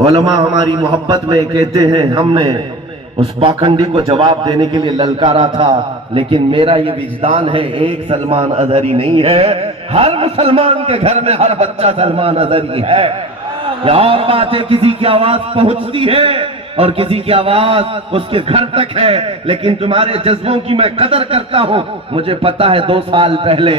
علماء ہماری محبت میں کہتے ہیں ہم نے اس پاکھنڈی کو جواب دینے کے لیے للکارا تھا، لیکن میرا یہ وجدان ہے ایک سلمان اظہری نہیں ہے، ہر مسلمان کے گھر میں ہر بچہ سلمان اظہری ہے۔ یا اور بات ہے کسی کی آواز پہنچتی ہے اور کسی کی آواز اس کے گھر تک ہے، لیکن تمہارے جذبوں کی میں قدر کرتا ہوں۔ مجھے پتا ہے 2 سال پہلے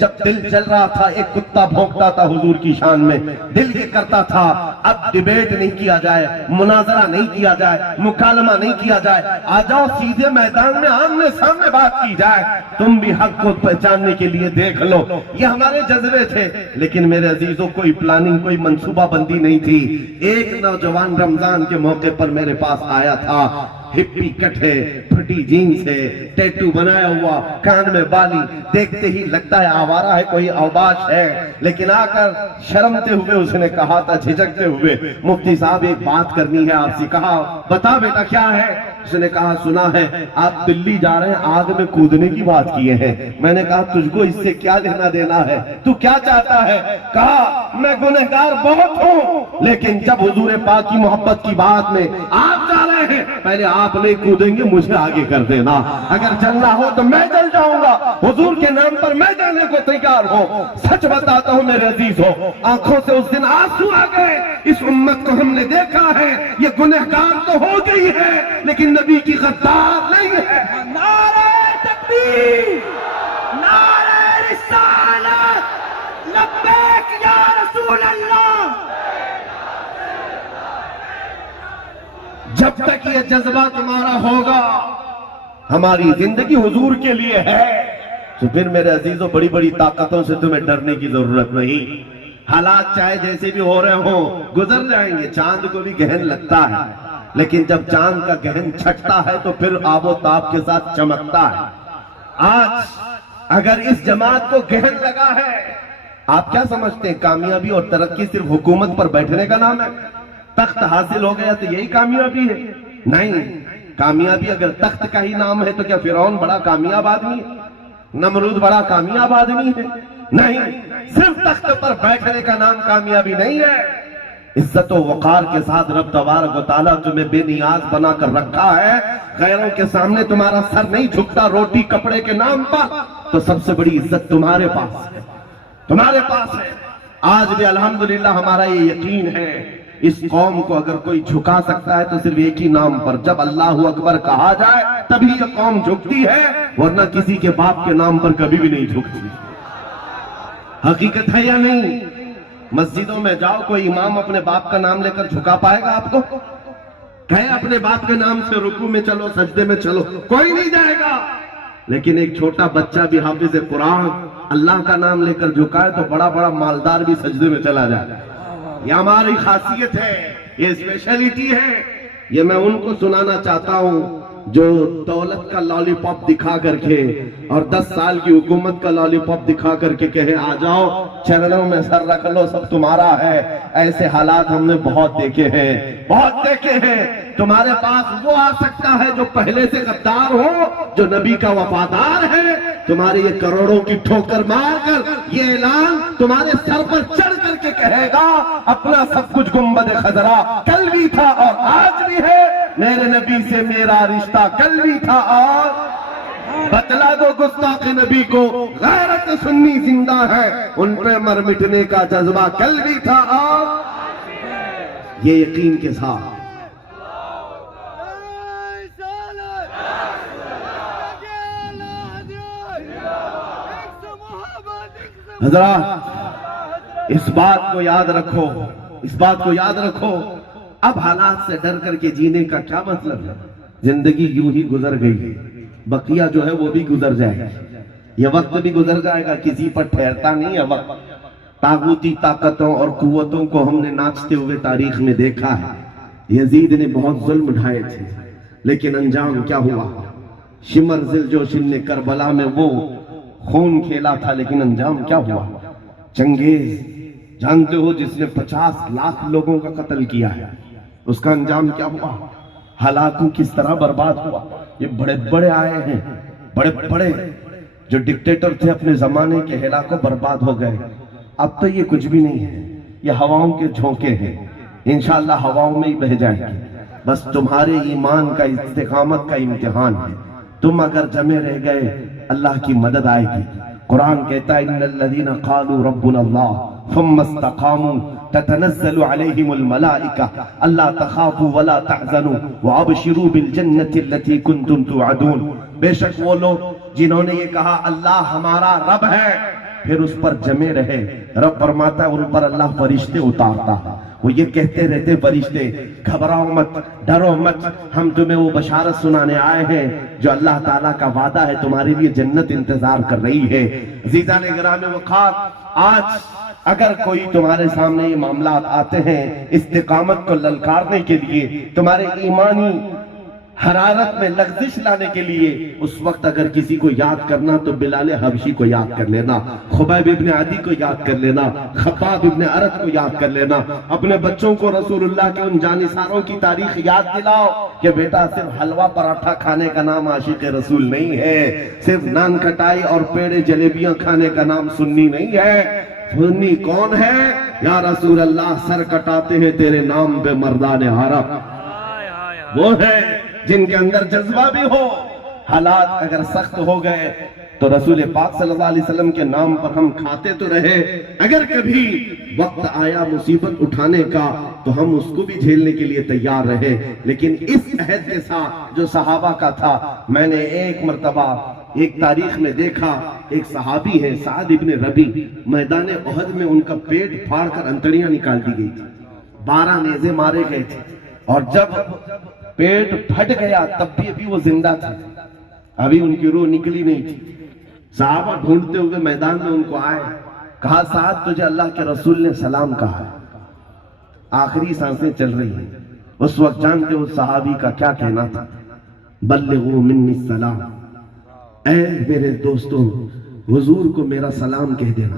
جب دل چل رہا تھا ایک کتا بھونکتا تھا حضور کی شان میں، دل یہ کرتا تھا اب ڈیبیٹ نہیں کیا جائے، مناظرہ نہیں کیا جائے، مکالمہ نہیں کیا جائے، آ جاؤ سیدھے میدان میں آمنے سامنے بات کی جائے، تم بھی حق کو پہچاننے کے لیے دیکھ لو۔ یہ ہمارے جذبے تھے، لیکن میرے عزیزوں کوئی پلاننگ کوئی منصوبہ بندی نہیں تھی۔ ایک نوجوان رمضان کے موقع پر میرے پاس آیا تھا، ہپی کٹ ہے، پھٹی جینز ہے، ٹیٹو بنایا ہوا، کان میں بالی، دیکھتے ہی لگتا ہے آوارہ ہے، کوئی اوباش ہے، لیکن آ کر شرمتے ہوئے اس نے کہا تھا جھجکتے ہوئے، مفتی صاحب ایک بات کرنی ہے آپ سے۔ کہا بتا بیٹا کیا ہے؟ اس نے کہا سنا ہے آپ دلی جا رہے ہیں، آگ میں کودنے کی بات کیے ہیں۔ میں نے کہا تجھ کو اس سے کیا لینا دینا ہے، تو کیا چاہتا ہے؟ کہا میں گنہگار بہت ہوں، لیکن جب حضور پاک کی محبت کی بات میں آپ جا رہے ہیں پہلے آپ نہیں کودیں گے، مجھے آگے کر دینا، اگر جلنا ہو تو میں جل جاؤں گا، حضور کے نام پر میں جانے کو تیار ہوں۔ سچ بتاتا ہوں میرے عزیز ہو، آنکھوں سے اس دن آنسو آ گئے، اس امت کو ہم نے دیکھا ہے یہ گنہگار تو ہو گئی ہے لیکن نبی کی غدار نہیں ہے۔ نعرہ تکبیر، نعرہ رسالت، لبیک یا رسول اللہ۔ جب تک یہ جذبہ تمہارا ہوگا ہماری زندگی حضور کے لیے ہے، تو پھر میرے عزیزوں بڑی بڑی طاقتوں سے تمہیں ڈرنے کی ضرورت نہیں۔ حالات چاہے جیسے بھی ہو رہے ہوں گزر جائیں گے، چاند کو بھی گہن لگتا ہے، لیکن جب چاند کا گہن چھٹتا ہے تو پھر آب و تاب کے ساتھ چمکتا ہے۔ آج اگر اس جماعت کو گہن لگا ہے، آپ کیا سمجھتے ہیں کامیابی اور ترقی صرف حکومت پر بیٹھنے کا نام ہے؟ تخت حاصل ہو گیا تو یہی کامیابی ہے؟ نہیں، کامیابی اگر تخت کا ہی نام ہے تو کیا فرعون بڑا کامیاب آدمی ہے؟ نمرود بڑا کامیاب آدمی ہے؟ نہیں، صرف تخت پر بیٹھنے کا نام کامیابی نہیں ہے۔ عزت و وقار کے ساتھ رب تبارک و تعالیٰ تمہیں بے نیاز بنا کر رکھا ہے، غیروں کے سامنے تمہارا سر نہیں جھکتا روٹی کپڑے کے نام پر، تو سب سے بڑی عزت تمہارے پاس ہے، تمہارے پاس ہے۔ آج بھی الحمدللہ ہمارا یہ یقین ہے اس قوم کو اگر کوئی جھکا سکتا ہے تو صرف ایک ہی نام پر، جب اللہ اکبر کہا جائے تبھی یہ قوم جھکتی ہے، ورنہ کسی کے باپ کے نام پر کبھی بھی نہیں جھکتی۔ حقیقت ہے یا نہیں؟ مسجدوں میں جاؤ، کوئی امام اپنے باپ کا نام لے کر جھکا پائے گا آپ کو؟ کہے اپنے باپ کے نام سے رکوع میں چلو، سجدے میں چلو، کوئی نہیں جائے گا۔ لیکن ایک چھوٹا بچہ بھی حافظ قرآن اللہ کا نام لے کر جھکائے تو بڑا بڑا مالدار بھی سجدے میں چلا جائے۔ یہ ہماری خاصیت ہے، یہ اسپیشلٹی ہے۔ یہ میں ان کو سنانا چاہتا ہوں جو دولت کا لالی پاپ دکھا کر کے اور 10 سال کی حکومت کا لالی پاپ دکھا کر کے کہے آ جاؤ چرنوں میں سر رکھ لو سب تمہارا ہے۔ ایسے حالات ہم نے بہت دیکھے ہیں، بہت دیکھے ہیں۔ تمہارے پاس وہ آ سکتا ہے جو پہلے سے غدار ہو، جو نبی کا وفادار ہے، تمہارے یہ کروڑوں کی ٹھوکر مار کر یہ اعلان تمہارے سر پر چڑھ کر کے کہے گا اپنا سب کچھ گنبد خضرا کل بھی تھا اور آج بھی ہے، میرے نبی سے میرا رشتہ کل بھی تھا اور بتلا دو گستاخ نبی کو غیرت سنی زندہ ہے، ان پہ مر مٹنے کا جذبہ کل بھی تھا اور یہ یقین کے ساتھ حضرات اس بات کو یاد رکھو، اس بات کو یاد رکھو، اب حالات سے ڈر کر کے جینے کا کیا مطلب ہے؟ زندگی یوں ہی گزر گئی ہے، بقیہ جو ہے وہ بھی گزر جائے گا، یہ وقت بھی گزر جائے گا، کسی پر ٹھہرتا نہیں ہے وقت۔ طاغوتی طاقتوں اور قوتوں کو ہم نے ناچتے ہوئے تاریخ میں دیکھا ہے۔ یزید نے بہت ظلم ڈھائے تھے لیکن انجام کیا ہوا؟ شمر ذلجوشن نے کربلا میں وہ خون کھیلا تھا لیکن انجام کیا ہوا؟ چنگیز جانتے ہو جس نے 50 لاکھ لوگوں کا قتل کیا ہے، اس کا انجام کیا ہوا؟ ہلاکو کس طرح برباد ہوا؟ یہ بڑے بڑے آئے ہیں، بڑے بڑے جو ڈکٹیٹر تھے اپنے زمانے کے ہلاکو برباد ہو گئے۔ اب تو یہ کچھ بھی نہیں ہے، یہ ہواؤں کے جھونکے ہیں۔ انشاءاللہ ہواؤں میں ہی بہ جائیں گے. بس تمہارے ایمان کا استقامت کا امتحان ہے. تم اگر جمے رہ گئے اللہ کی مدد آئے گی. قرآن کہتا ہے ان الذین قالوا ربنا اللہ ثم استقاموا تتنزل علیہم الملائکہ الا تخافوا ولا تحزنوا وابشروا بالجنة التي کنتم توعدون. بے شک وہ لوگ جنہوں نے یہ کہا اللہ ہمارا رب ہے پھر اس پر جمے رہے. رب فرماتا ہے ان پر اللہ فرشتے اتارتا ہے. وہ یہ کہتے رہتے فرشتے گھبراؤ مت ڈرو مت ہم تمہیں وہ بشارت سنانے آئے ہیں جو اللہ تعالیٰ کا وعدہ ہے تمہارے لیے جنت انتظار کر رہی ہے. عزیزان گرامی وقار آج اگر کوئی تمہارے سامنے یہ معاملات آتے ہیں استقامت کو للکارنے کے لیے تمہارے ایمانی حرارت میں لغزش لانے کے لیے اس وقت اگر کسی کو یاد کرنا تو بلال حبشی کو یاد کر لینا خبیب ابن عدی کو یاد کر لینا خباب ابن ارت کو یاد کر لینا. اپنے بچوں کو رسول اللہ کے ان جانثاروں کی تاریخ یاد دلاؤ کہ بیٹا صرف حلوہ پراٹھا کھانے کا نام عاشق رسول نہیں ہے, صرف نان کٹائی اور پیڑے جلیبیاں کھانے کا نام سنی نہیں ہے. سنی کون ہے؟ یا رسول اللہ سر کٹاتے ہیں تیرے نام پہ مردان عرب. وہ ہے جن کے اندر جذبہ بھی ہو. حالات اگر سخت ہو گئے تو رسول پاک صلی اللہ علیہ وسلم کے نام پر ہم کھاتے تو رہے. اگر کبھی وقت آیا مصیبت اٹھانے کا تو ہم اس کو بھی جھیلنے کے لیے تیار رہے. لیکن اس عہد کے ساتھ جو صحابہ کا تھا میں نے ایک مرتبہ ایک تاریخ میں دیکھا ایک صحابی ہے سعد ابن ربی میدان احد میں ان کا پیٹ پھاڑ کر انتڑیاں نکال دی گئی تھی. 12 نیزے مارے گئے تھے اور جب پیٹ پھٹ گیا تب بھی ابھی وہ زندہ تھے, ابھی ان کی روح نکلی نہیں تھی. صحابہ ڈھونڈتے ہوئے میدان میں ان کو آئے, کہا سعد تجھے اللہ کے رسول نے سلام کہا ہے, آخری سانسیں چل رہی ہیں. اس وقت جانتے اس صحابی کا کیا کہنا تھا؟ بلغوا منی السلام, اے میرے دوستوں حضور کو میرا سلام کہہ دینا.